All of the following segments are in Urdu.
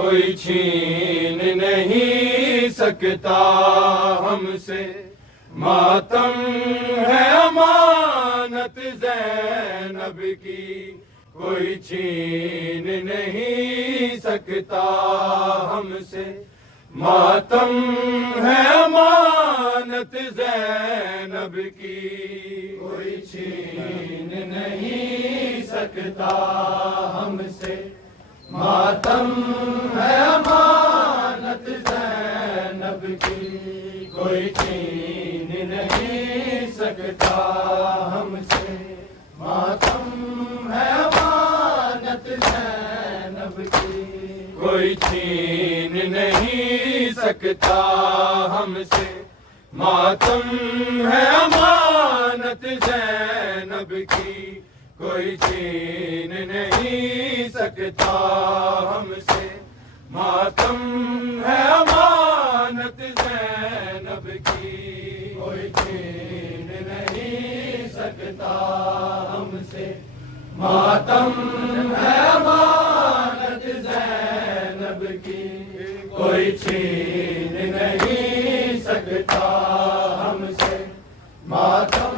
کوئی چھین نہیں سکتا ہم سے، ماتم ہے امانت زینب کی، کوئی چھین نہیں سکتا ہم سے، ماتم ہے امانت زینب کی، کوئی چھین نہیں سکتا ہم سے، ماتم ہے امانت زینب کی، کوئی چھین نہیں سکتا ہم سے، ماتم ہے امانت زینب کی، کوئی چھین نہیں سکتا ہم سے، ماتم ہے امانت زینب کی، کوئی چھین نہیں سکتا ہم سے، ماتم ہے امانت زینب کی، کوئی چھین نہیں سکتا ہم سے، ماتم ہے امانت زینب کی، کوئی چھین نہیں سکتا ہم سے، ماتم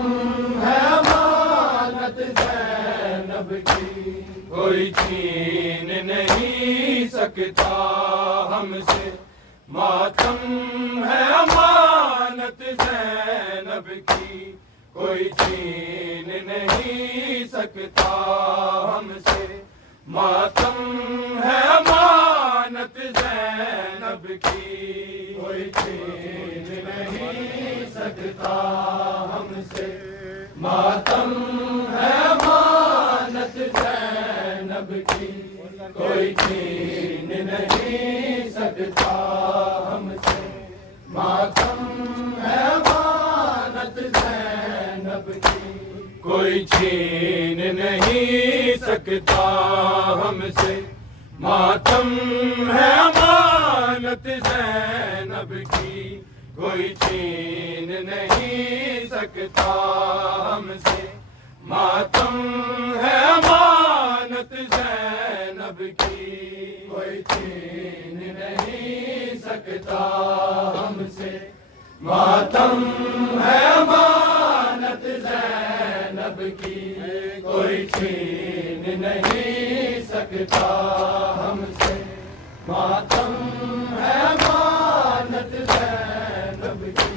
ہے امانت زینب کی، کوئی چھین نہیں سکتا ہم سے، ماتم ہے امانت زینب کی، کوئی چھین نہیں سکتا ہم سے، ماتم ہے امانت زینب کی، کوئی چھین نہیں سکتا ہم سے، ماتم ہے امانت زینب کی، کوئی چھین نہیں سکتا ہم سے، ماتم ہے امانت زینب کی، کوئی چھین نہیں سکتا ہم سے، ماتم ہے امانت زینب کی، کوئی چھین نہیں سکتا ہم سے، ماتم ہے امانت زینب کی، کوئی چھین نہیں سکتا ہم سے، ماتم ہے امانت زینب کی، کوئی چھین نہیں سکتا ہم سے، ماتم ہے امانت زینب کی، کوئی چھین نہیں سکتا ہم سے، ماتم ہے امانت زینب کی،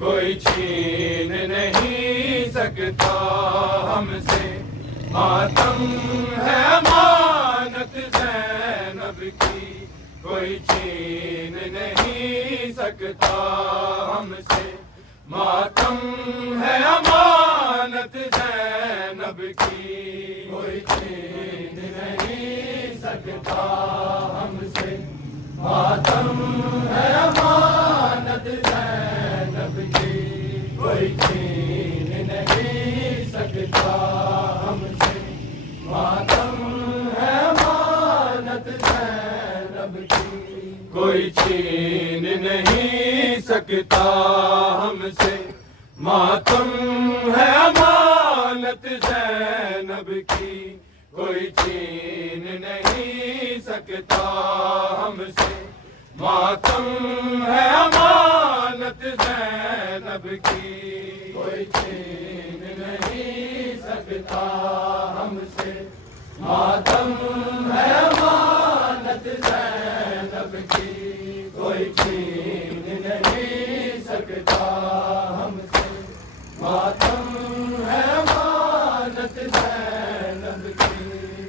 کوئی چھین نہیں سکتا ہم سے، ماتم ہے امانت زینب کی، کوئی چھین نہیں سکتا ہم سے، ماتم ہے امانت زینب کی، کوئی چھین نہیں سکتا ہم سے، ماتم ہے امانت زینب کی، کوئی چھین نہیں سکتا ہم سے، ماتم ہے امانت زینب کی، کوئی چھین نہیں سکتا ہم سے، ماتم ہے امانت زینب کی، کوئی چھین نہیں سکتا ہم سے، ماتم ہے امانت زینب کی، کوئی چھین نہیں سکتا ہم سے، ماتم ہے امانت زینب کی،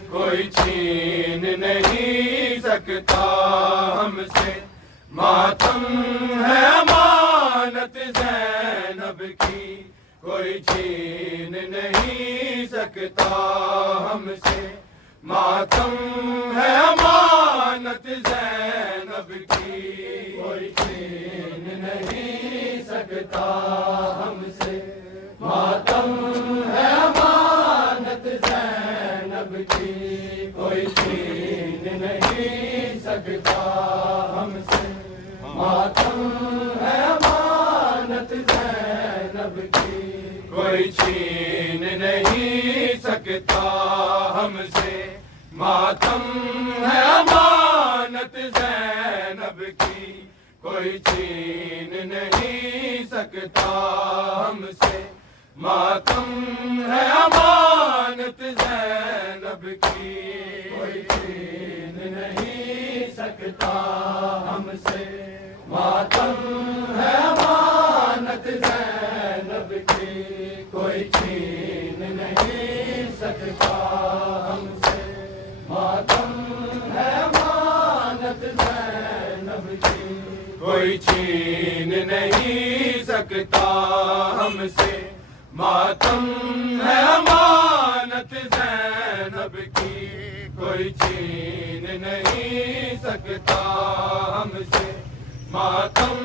کوئی چھین نہیں سکتا ہم سے، ماتم ہے امانت زینب کی، کوئی چھین نہیں سکتا ہم سے، ماتم ہے امانت زینب کی، کوئی چھین نہیں سکتا ہم سے، ماتم ہے امانت زینب کی، کوئی چھین نہیں سکتا ہم سے، ماتم ہے امانت زینب کی، کوئی چھین نہیں سکتا ہم سے، ماتم ہے امانت زینب کی کوئی چھین نہیں سکتا ہم سے، ماتم ہے امانت زینب کی کوئی چھین نہیں سکتا ہم سے، ماتم ہے امانت زینب کی کوئی چھین نہیں سکتا ہم سے، ماتم ہے امانت زینب کی کوئی چھین نہیں سکتا ہم سے، ماتم ہے امانت زینب کی کوئی چھین نہیں سکتا ہم سے، ماتم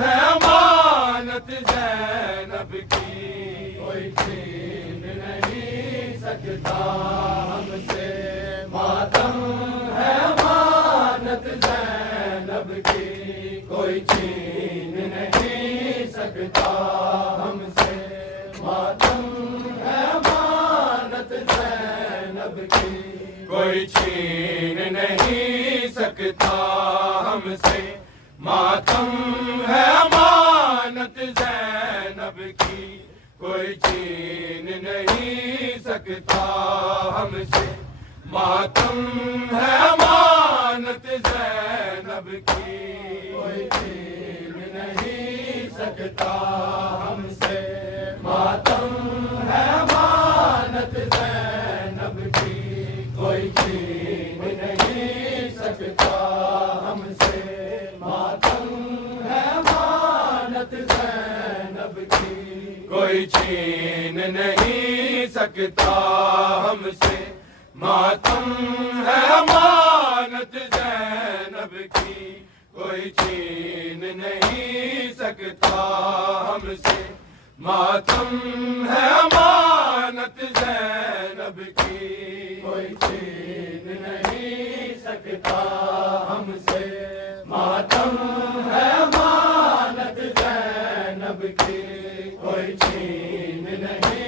ہے امانت زینب کی کوئی چھین نہیں سکتا ہم سے، ماتم ہے امانت زینب کی کوئی چھین نہیں سکتا ہم سے، ماتم ہے امانت زینب کی کوئی چھین نہیں سکتا ہم سے، ماتم ہے امانت زینب کی کوئی چھین نہیں سکتا ہم سے، ماتم ہے امانت زینب کی کوئی چھین نہیں سکتا ہم سے، ماتم ہے امانت زینب کی کوئی چھین نہیں سکتا ہم سے، ماتم ہے امانت زینب کی کوئی چھین نہیں سکتا ہم سے، ماتم ہے امانت زینب کی کوئی چھین نہیں سکتا ہم سے، ماتم ہے امانت زینب کی کوئی چھین نہیں سکتا ہم سے، ماتم ہے امانت زینب کی کوئی چھین نہیں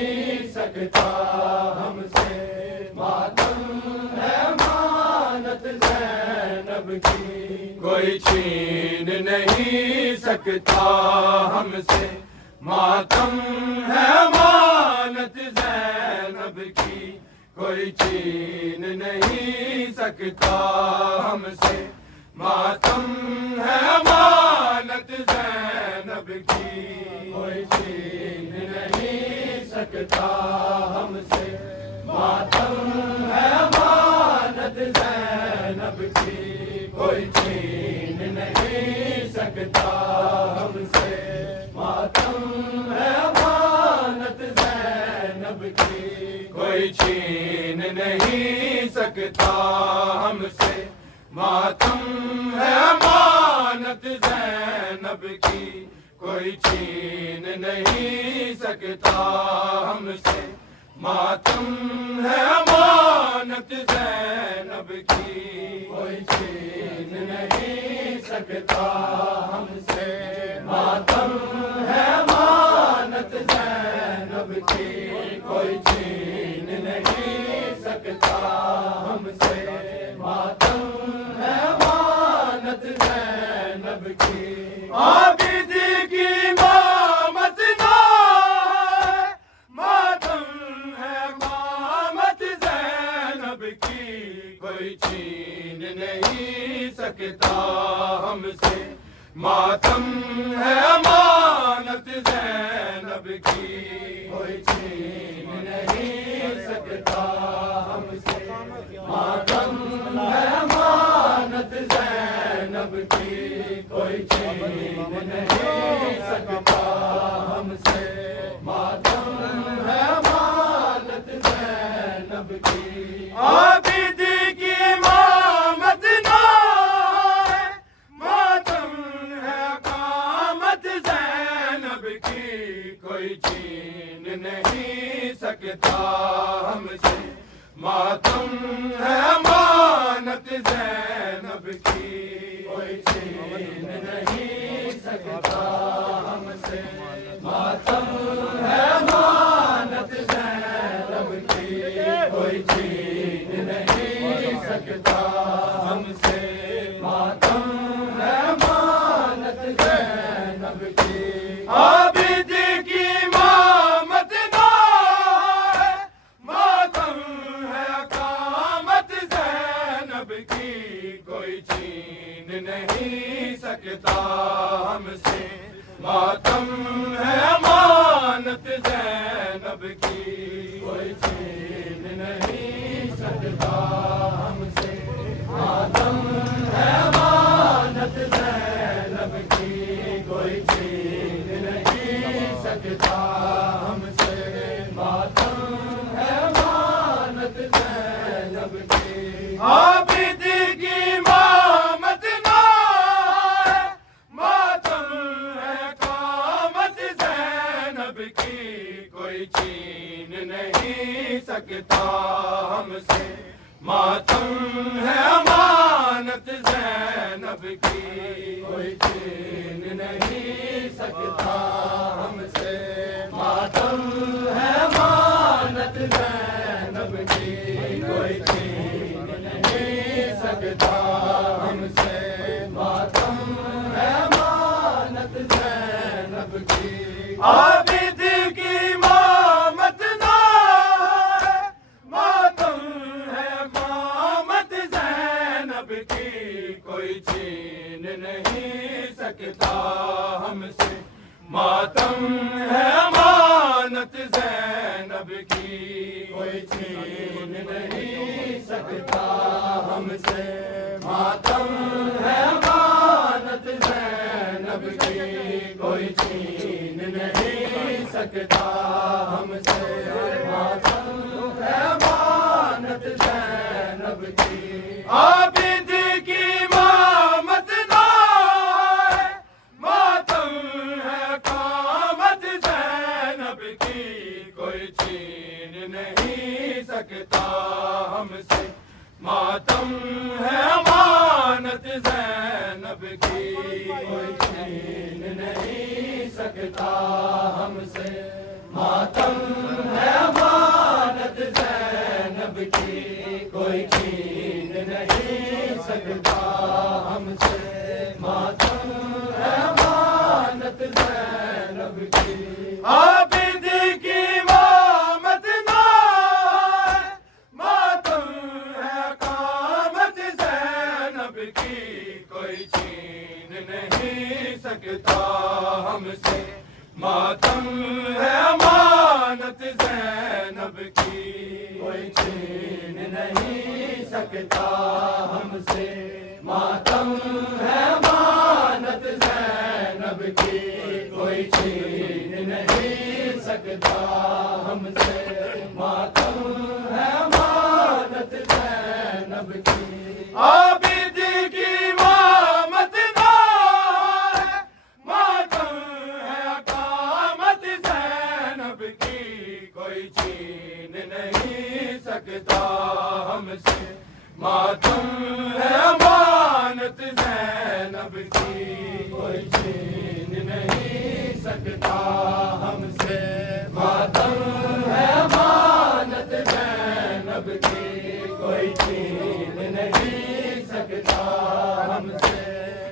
سکتا ہم سے، ماتم ہے امانت زینب کی کوئی چھین نہیں سکتا ہم سے، ماتم ہے امانت زینب کی کوئی چھین نہیں سکتا ہم سے، ماتم ہے امانت زینب کی کوئی چھین نہیں سکتا ہم سے، ماتم ہے امانت زینب کی کوئی چھین نہیں سکتا ہم سے، ماتم ہے امانت زینب کی کوئی چھین نہیں سکتا ہم سے، ماتم ہے امانت زینب کی کوئی چھین نہیں سکتا ہم سے، ماتم ہے امانت زینب کی کوئی چھین نہیں سکتا ہم سے، ماتم ہے امانت زینب کی کوئی چھین نہیں سکتا ہم سے، ماتم ہے امانت زینب کی عابد کی امامت نہ ہے، ماتم ہے امامت زینب کی کوئی چھین نہیں سکتا ہم سے، ماتم ہے امانت زینب کی کوئی چھین نہیں سکتا ہم سے، ماتم ہے امانت زینب کی کوئی چھین نہیں سکتا ہم سے، ماتم ہے امانت زینب کی عابد کی امامت نہ ہے، ماتم ہے اقامت زینب کی کوئی چھین نہیں سکتا ہم سے، ماتم ہے امانت زینب کی کوئی چھین نہیں سکتا ہم سے، ماتم ہے امانت زینب کی کوئی چھین نہیں سکتا ہم سے، ماتم عابد کی امامت نہ ہے، ماتم ہے اقامت زینب کی، کوئی چھین نہیں سکتا ہم سے، ماتم ہے امانت زینب کی، کوئی چھین نہیں سکتا ہم سے، ماتم ہے امانت زینب کی، کوئی چھین نہیں سکتا ہم سے، ماتم ہے امانت زینب کی، عابد کی امامت نہ ہے، ماتم ہے اقامت زینب کی، کوئی چھین نہیں سکتا ہم سے، ماتم ہے امانت زینب کی، کوئی چھین نہیں سکتا ہم سے، ماتم ہے امانت زینب کی، کوئی چھین نہیں سکتا ہم سے، ماتم ہے امانت زینب کی، عابد کی امامت نہ ہے، ماتم ہے اقامت زینب کی، کوئی چھین نہیں سکتا ہم سے، ماتم ہے امانت زینب کی، کوئی چھین نہیں سکتا ہم سے، ماتم ہے امانت زینب کی، کوئی چھین نہیں سکتا ہم سے، ماتم ہے امانت زینب کی، عابد کی امامت نہ ہے، ماتم ہے اقامت زینب کی، کوئی چھین نہیں سکتا ہم سے، ماتم ہے امانت زینب کی، کوئی چھین نہیں سکتا ہم سے، ماتم ہے امانت زینب کی، کوئی چھین نہیں سکتا ہم سے، ماتم ہے امانت زینب کی، عابد کی امامت نہ ہے، ماتم ہے اقامت زینب کی، کوئی چھین نہیں سکتا ہم سے، ماتم ہے امانت زینب کی، کوئی چھین نہیں سکتا ہم سے، ماتم ہے امانت زینب کی، کوئی چھین نہیں سکتا ہم سے، ماتم ہے امانت زینب کی، عابد کی امامت نہ ہے، ماتم ہے اقامت زینب کی، کوئی چھین نہیں سکتا ہم سے، ماتم ہے امانت زینب کی، کوئی چھین نہیں سکتا ہم سے، ماتم ہے امانت زینب کی، کوئی چھین نہیں سکتا ہم سے،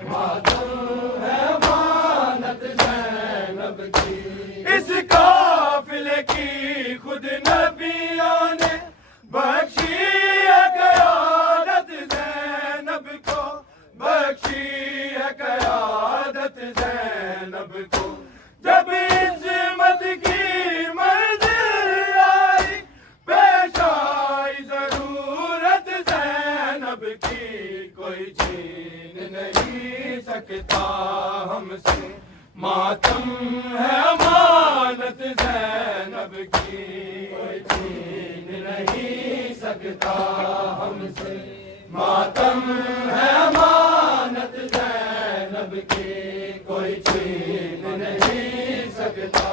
ماتم ہے امانت زینب کی، اس قافلے کی خود نبیوں نے بخشی ہے قیادت زینب کو، بخشی ہے قیادت زینب کو، جب عصمت کی منزل آئی، پیش آئی ضرورت زینب کی، کوئی چھین نہیں سکتا ہم سے، ماتم ہے امانت زینب کی، کوئی چھین نہیں سکتا ہم سے، ماتم ہے امانت زینب کی، کوئی چھین نہیں سکتا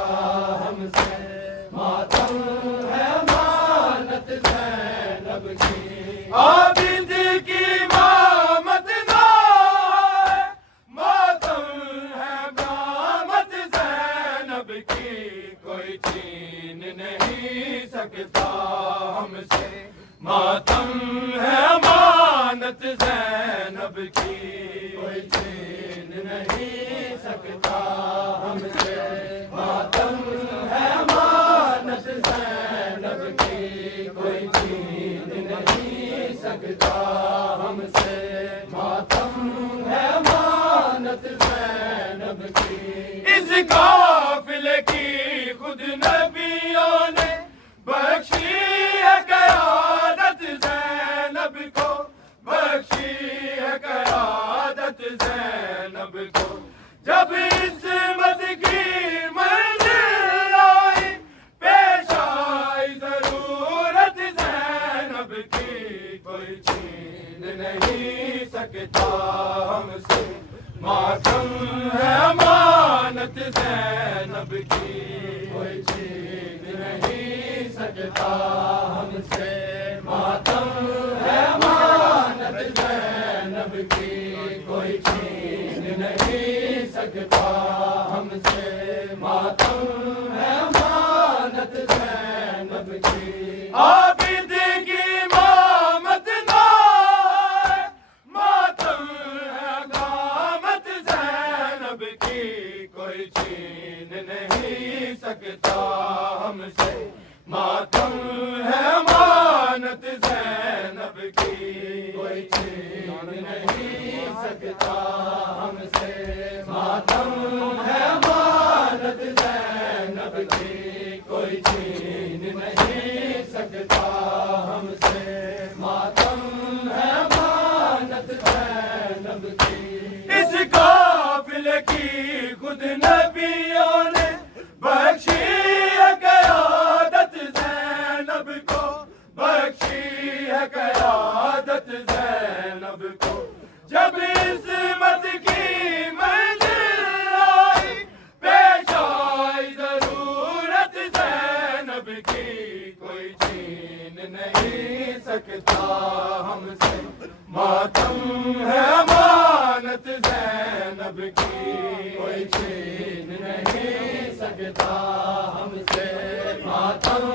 ہم سے، ماتم ہے امانت زینب کی، عابد کی امامت نہ ہے، ماتم ہے اقامت زینب کی، کوئی چھین نہیں سکتا ہم سے، ماتم ہے امانت زینب کی، کوئی چھین نہیں سکتا ہم سے۔ امانت زینب کی، اس قافلے کی خود نبیوں نے بخشی ہے قیادت زینب کو، بخشی ہے قیادت زینب کو، جب عصمت کی منزل آئی پیش آئی ضرورت زینب کی، کوئی چھین نہیں سکتا ہم سے ماتم ہے امانت زینب کی، کوئی چھین نہیں سکتا ہم سے ماتم ہے امانت زینب کی، کوئی چھین نہیں سکتا ہم سے ماتم ہے امانت زینب کی، عابد کی امامت نائے ماتم ہے قامت زینب کی، کوئی چھین نہیں سکتا ہم سے ماتم ہے امانت زینب کی، کوئی چھین نہیں سکتا ہم سے ماتم ہے امانت زینب کی، کوئی چھین نہیں سکتا ہم سے ماتم ہے امانت زینب کی، اس قافلے کی خود نبیوں نے بخشی ہے قیادت زینب کو، بخشی ہے قیادت زینب کو، جب عصمت کی منزل آئی پیش آئی ضرورت زینب کی، کوئی چھین نہیں سکتا ہم سے ماتم ہے امانت زینب کی، کوئی چھین نہیں سکتا ہم سے ماتم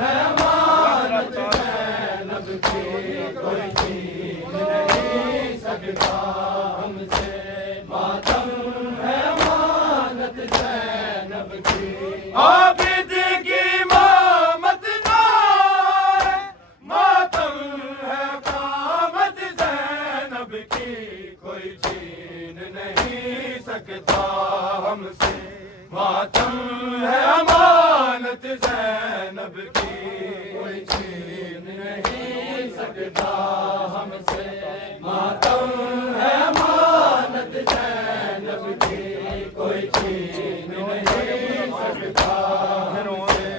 ہے امانت زینب کی، کوئی چھین نہیں سکتا ہم سے ماتم ہے امانت زینب کی، عابد کی امامت نائے ماتم ہے قامت زینب کی، کوئی چھین نہیں سکتا ہم سے ماتم ہے امانت زینب کی، کوئی چھین نہیں سکتا ہم سے ماتم ہے امانت زینب کی، کوئی چھین نہیں سکتا ہم سے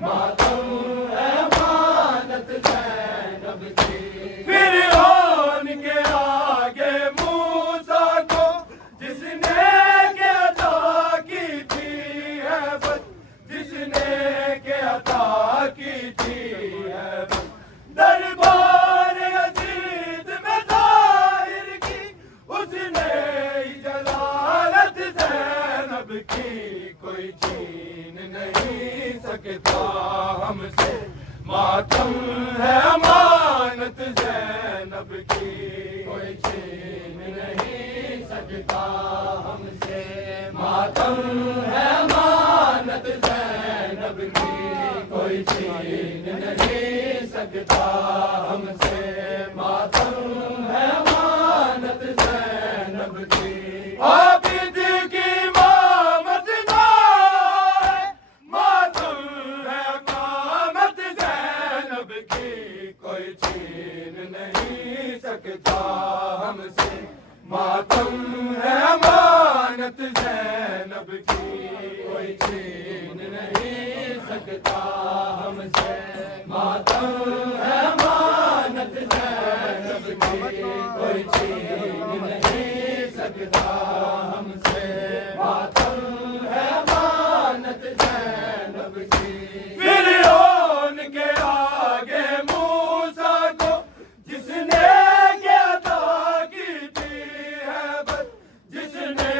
ماتم ہے امانت زینب کی، فرعون کے آگے موسیٰ کو جس نے کہ عطا کی تھی ہیبت، جس نے کہ عطا کی تھی ہیبت، دربار عزیز میں ظاہر کی اس نے جلالت زینب کی، کوئی چھین نہیں سکتا ہم سے ماتم ہے امانت زینب کی، کوئی چھین نہیں سکتا ہم سے ماتم ہے امانت زینب کی، کوئی چھین نہیں سکتا ہم سے ماتم ہے امانت زینب کی، عابد کی امامت نائے ماتم ہے قامت زینب کی، کوئی چھین نہیں سکتا ہم سے ماتم ہے امانت زینب کی، کوئی چھین نہیں سکتا ہم سے ماتم ہے امانت زینب کی، کوئی چھین نہیں سکتا ہم سے ماتم ہے امانت زینب کی، فرعون کے آگے موسیٰ کو جس نے کہ عطا کی تھی ہیبت، جس نے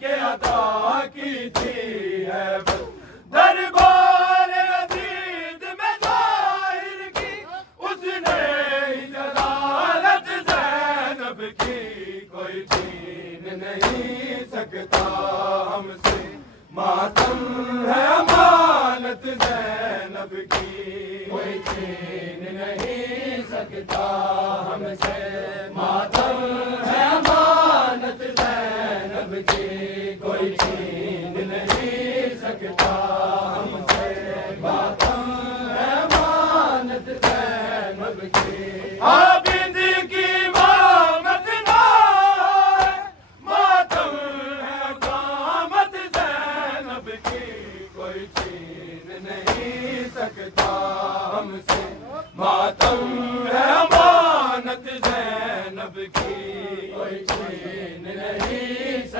کہ عطا کی تھی ہیبت، دربار عزیز میں ظاہر کی اس نے جلالت زینب کی، کوئی چھین نہیں سکتا ہم سے ماتم ہے امانت زینب کی، کوئی چھین نہیں سکتا ہم سے ماتم ہے امانت زینب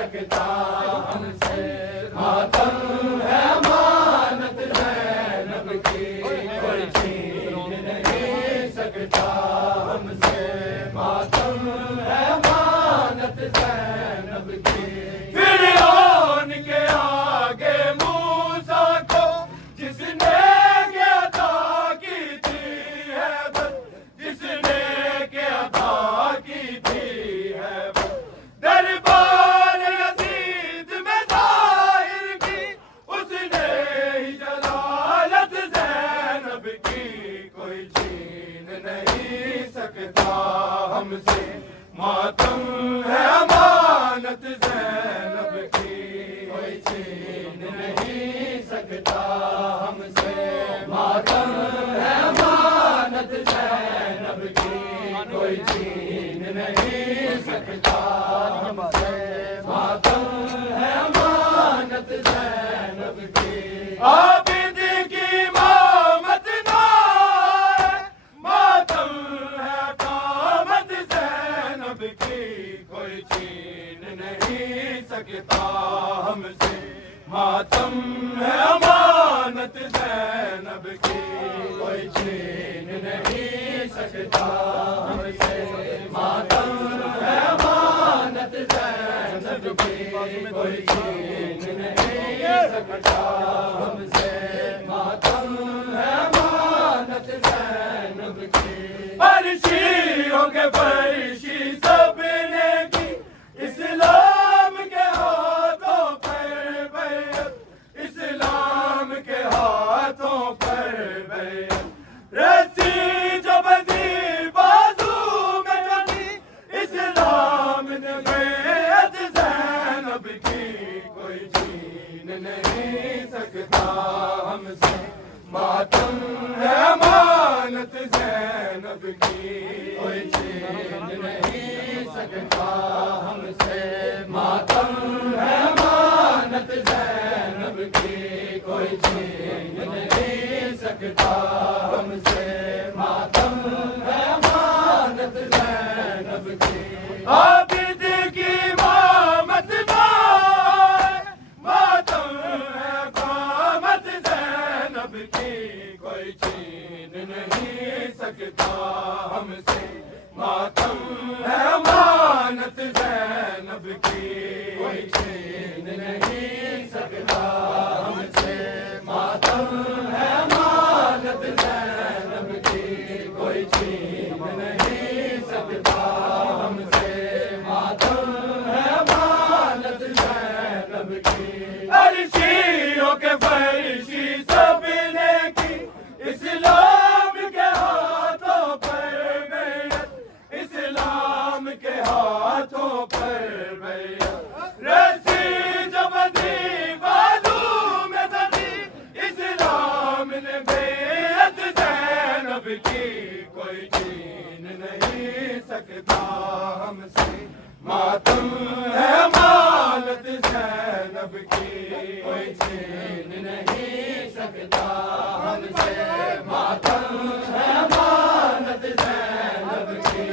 سکتا ہم سے ماتم ہے امانت زینب کی کوئی چھین نہیں سکتا ہم سے ماتم ہے امانت زینب کی فرعون کے آگے موسیٰ کو جس نے کیا عطا کی تھی ہیبت جس نے کیا عطا کی تھی ہیبت دربار یزید میں ظاہر کی اس نے ہی جلالت زینب کی کوئی چھین نہیں سکتا ہم سے ماتم ہے امانت زینب کی کوئی چھین نہیں سکتا ہم سے ماتم ہے امانت زینب کی کوئی چھین نہیں سکتا ہم سے ماتم ہے امانت زینب کی عابد کی امامت نائے ماتم ہے قامت زینب کی کوئی چھین نہیں سکتا ہم سے ماتم ہے امانت زینب کی کوئی چھین نہیں سکتا ہم سے ماتم ہے امانت زینب کی کوئی چھین نہیں سکتا ہم سے ماتم ہے امانت زینب کی فرشیوں کے فرشی سب نے کی اسلام کے ہاتھوں پر بیعت اسلام کے ہاتھوں پر بیعت رسی جو بدی بازو میں جلی اسلام نے بیعت زینب کی کوئی چھین نہیں سکتا ہم سے ماتم ہے امانت زینب کی کوئی چھین نہیں سکتا ہم سے ماتم ہے امانت زینب کی کوئی چھین نہیں سکتا ہم سے ماتم ہے امانت زینب کی عابد کی امامت نائے ماتم ہے قامت زینب کی کوئی چھین نہیں سکتا ہم سے ماتم ہے امانت زینب کی کوئی چھین نہیں سکتا ہم سے ماتم ہے امانت زینب کی کوئی چھین نہیں سکتا ہم سے ماتم ہے امانت زینب کی فرشیوں کے فرشی سب نے کی اسلام کے ہاتھوں پر بیعت اسلام کے ہاتھوں پر بیعت رسی جو بدی بازو میں دلی اسلام نے بیعت زینب کی کوئی چھین نہیں سکتا ہم سے ماتم ہے امانت زینب کی کوئی چھین نہیں سکتا ہم سے ماتم ہے امانت زینب کی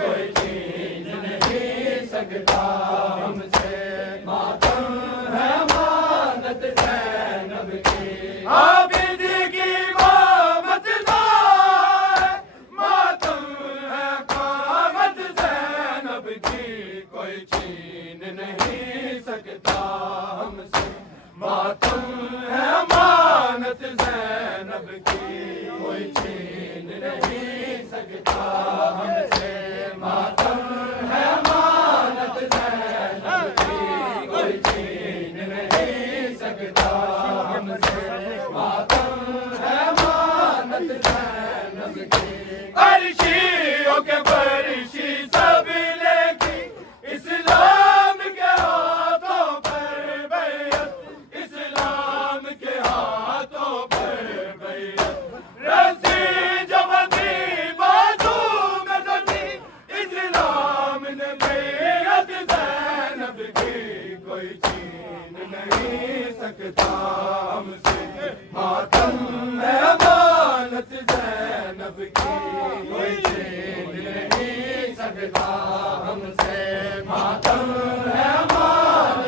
کوئی چھین نہیں سکتا ہم سے ماتم ہے امانت زینب کی عابد کی امامت نائے ماتم ہے قامت زینب کی کوئی چھین نہیں سکتا ہم سے ماتم ہے امانت زینب کی کوئی چھین نہیں سکتا ہم سے ماتم ہے امانت زینب کی کوئی چھین نہیں سکتا ہم سے ماتم ہے امانت زینب کی فرشیوں کے فرشی سب نے کی اسلام کے ہاتھوں پر بیعت اسلام کے ہاتھوں پر بیعت رسی جو بدی بازو میں دلی اسلام نے بیعت زینب کی کوئی چھین نہیں سکتا ہم سے ماتم ہے امانت زینب کی کوئی چھین نہیں سکتا ہم سے ماتم ہے امانت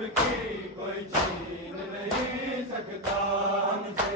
کی کوئی چھین نہیں سکتا ہم سے